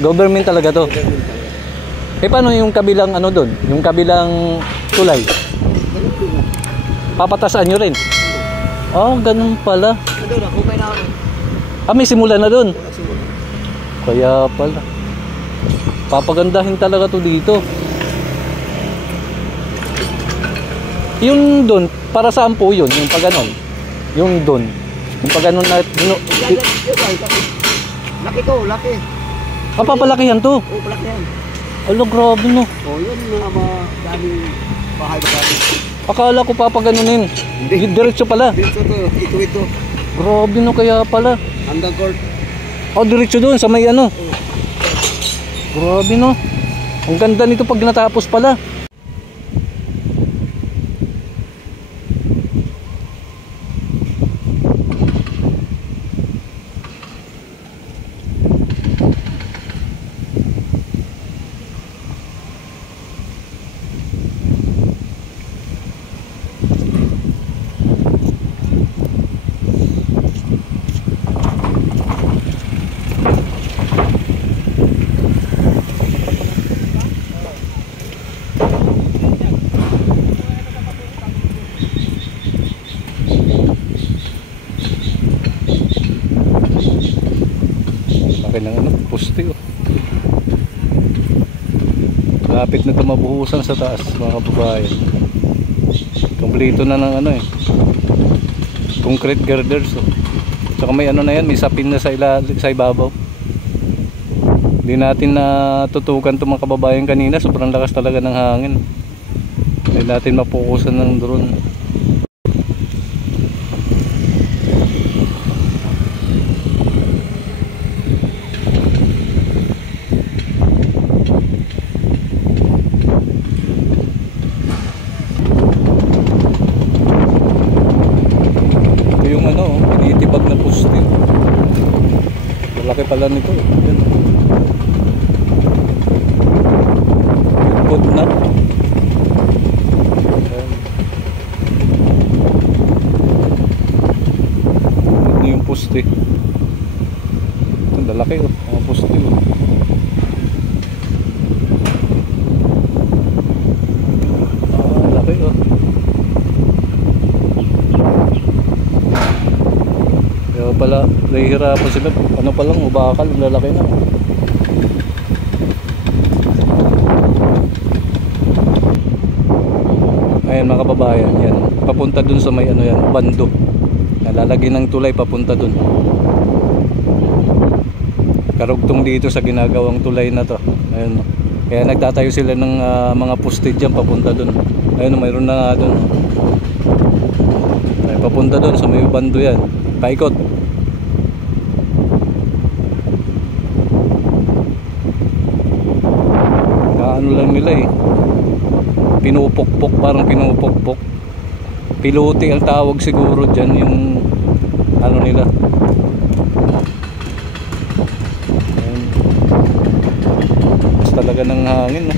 Government talaga to. Eh paano yung kabilang ano doon? Yung kabilang tulay? Papatasaan nyo rin? Oh, ganun pala. Ah, may simula na doon. Kaya pala. Papagandahin talaga to dito. Yung doon, para saan po yun? Yung paganon? Yung doon. Yung paganon na... Laki to, laki. Ah, papalakihan to? Oo, palakihan. Alo, grabe no. Oh, yun na daming bahay. Akala ko papaganunin. Hindi. Diretso pala. Dito to, ito. Grabe no, kaya pala. Hanggang court. Oh, diretso doon sa may ano. Grabe no. Ang ganda nito pag natapos pala. Ng ano, poste oh. Lapit na tumabuhusan sa taas mga kababayan. Kompleto na ng ano eh, concrete girders oh. Tsaka may ano na yan, may sapin na sa ibabaw. Hindi natin natutukan itong mga kababayan kanina, sobrang lakas talaga ng hangin. Hindi natin mapukusan ng drone. Malaki pala nito. Yan. Good na. Yan. Ito yung poste. Ang lalaki oh. Mga poste oh. Laki oh. Kaya pala nahihirapan sila. Ano pa lang, ubakal, lalaki na. Ayan mga kababayan, yan. Papunta dun sa may ano yan, bando. Nalalagyan ng tulay papunta dun. Karugtong dito sa ginagawang tulay na to. Ayun. Kaya nagtatayo sila ng mga poste dyan papunta dun. Ayun, mayroon na nga dun. Ay, papunta dun sa may bando yan. Paikot. Ano lang nila eh, pinupukpok, parang pinupukpok. Pilote ang tawag siguro dyan, yung ano nila. Talaga ng hangin no?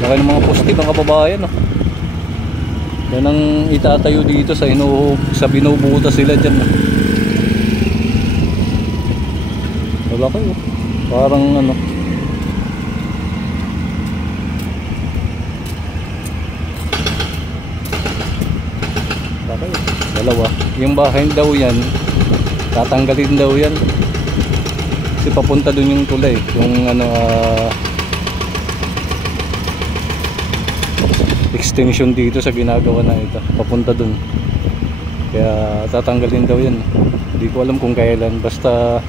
Laki ng mga poste mga kababayan no? Yan ang itatayo dito sa binubutas sila dyan no? Wala kayo parang ano, wala kayo, dalawa. Yung bahay daw yan tatanggalin daw yan kasi papunta dun yung tulay, yung ano extension dito sa ginagawa na ito, papunta dun. Kaya tatanggalin daw yan. Hindi ko alam kung kailan, basta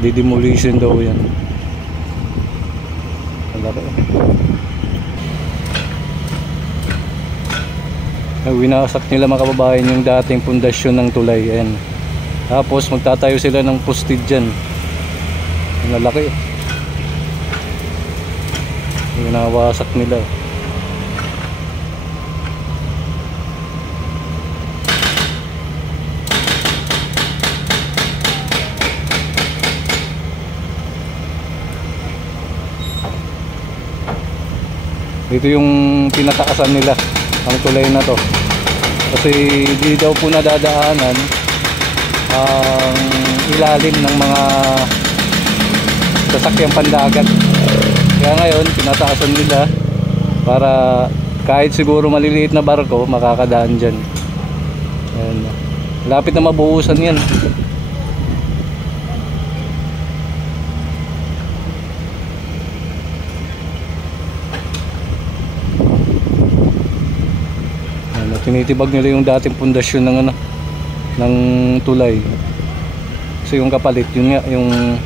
didemolition daw yan. Wala ka. Winasak nila mga kababayan yung dating pundasyon ng tulay. Ayan. Tapos magtatayo sila ng poste dyan. Ang lalaki. Winawasak nila. Ito yung tinataasan nila, ang tulay na to. Kasi di daw po nadadaanan ang ilalim ng mga sasakyang pandagat. Kaya ngayon, tinataasan nila para kahit siguro maliliit na barko, makakadaan dyan. Ayan. Lapit na mabuhusan yan. Tinitibag nila yung dating pundasyon ng ano, ng tulay. Kasi yung kapalit, yun nga, yung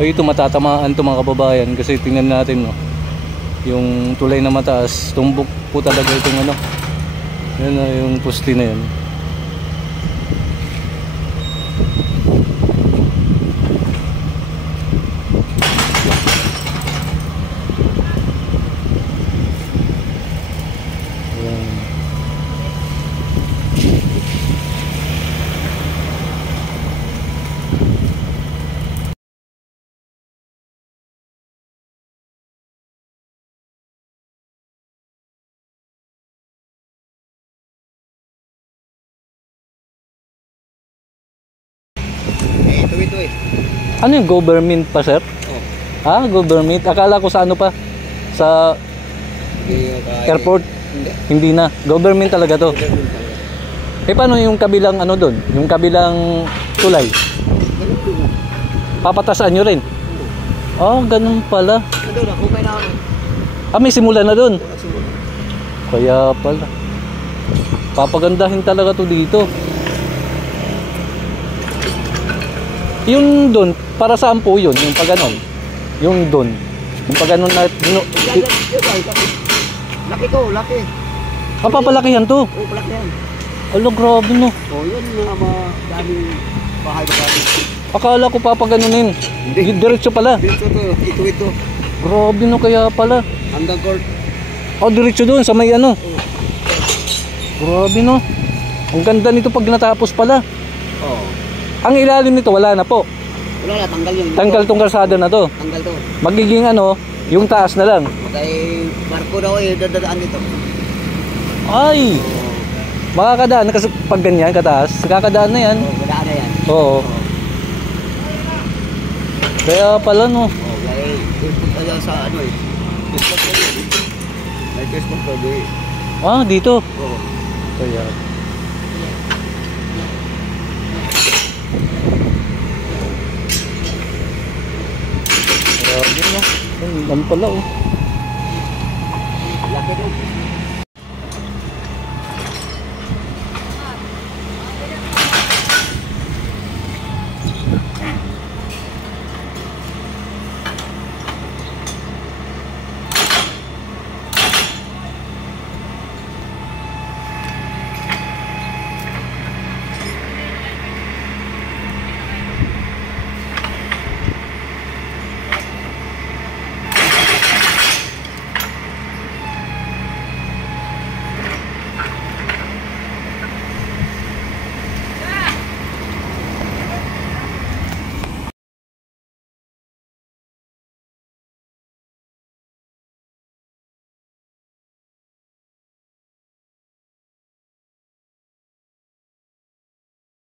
ay ito matatamaan to mga kababayan kasi tingnan natin no. Yung tulay na mataas, tumbok po talaga itong ano. Yan na yung poste na yan. Ito eh. Ano yung government pa, sir? Oh. Ah, government. Akala ko sa ano pa? Sa airport. Hindi na. Government talaga to. Eh paano yung kabilang ano doon? Yung kabilang tulay? Papatasan nyo rin? Oh, ganun pala. Ano na, okay na ako. Ah, may simula na doon. Kaya pala. Papagandahin talaga to dito. Yung doon, para saan po yun? Yung pag-ganon? Yung doon. Yung pag-ganon na... Laki to, laki. Ah, papalakihan to. Oo, palaki yan. Alo, grabe no. Oh, yun na daming bahay. Akala ko papaganunin. Hindi. Diretso pala. Dito to, ito. Grabe no, kaya pala. Hanggang court. Oh, diretso doon sa may ano. Grabe no. Ang ganda nito pag natapos pala. Oo. Ang ilalim nito wala na po. Wala na, tanggal yun. Tanggal tong kalsada na to. Tanggal to. Magiging ano, yung taas na lang. Kay barko daw dadaan dito. Ay! Makakadaan kasi pag ganyan kataas, kakadaan na yan. Oo, dadaan na yan. Oo. Kaya pala no. Okay. Kaya sa ano eh. May Facebook ko doon eh. Ah, dito. Oo. Kaya. Grabe no. Ang pala oh. Laki doon.